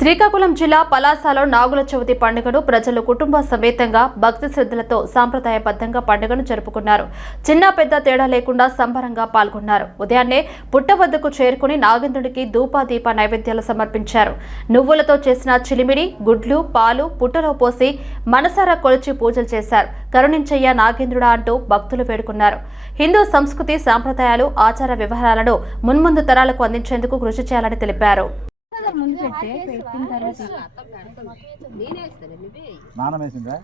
శ్రీకాకుళం జిల్లా పలాసలో నాగుల చవితి పండుగను ప్రజలు కుటుంబ సమేతంగా భక్తి శ్రద్ధలతో సాంప్రదాయబద్ధంగా పండుగను జరుపుకున్నారు. చిన్న పెద్ద తేడా లేకుండా సంబరంగా పాల్గొన్నారు. ఉదయాన్నే పుట్ట వద్దకు చేరుకుని నాగేంద్రుడికి దీప నైవేద్యాలు సమర్పించారు. నువ్వులతో చేసిన చిలిమిడి గుడ్లు పాలు పుట్టలో పోసి మనసారా కొలిచి పూజలు చేశారు. కరుణించయ్య నాగేంద్రుడా అంటూ భక్తులు వేడుకున్నారు. హిందూ సంస్కృతి సాంప్రదాయాలు ఆచార వ్యవహారాలను మున్ముందు తరాలకు అందించేందుకు కృషి చేయాలని తెలిపారు. ముందు పెట్టే పెట్టిన తర్వాత నానం వేసిందా?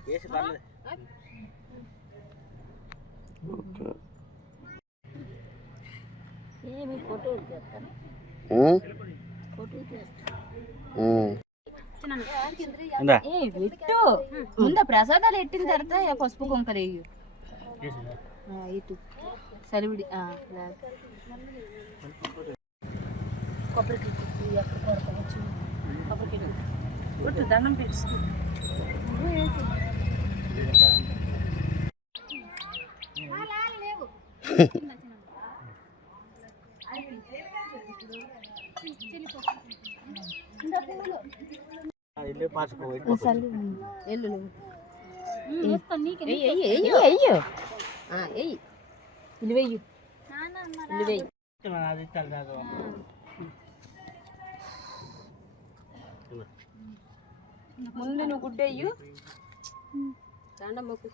పెట్టు. ముందు ప్రసాదాలు ఎట్టిన తర్వాత పసుపు ఆ, ఇటు. సరివిడి. కొబ్బరికి ఎక్కడ కొట్టు దండం పెట్టు ఎల్లు ఎయ్యి ఎయ్యి ఎయ్యి ఎయ్యి ఆ, ఎయ్యి ఇల్లు వెయ్యి ఇల్లు వెయ్యి ముందు నువ్వు గుడ్డెయ్యు. దండం మొక్కు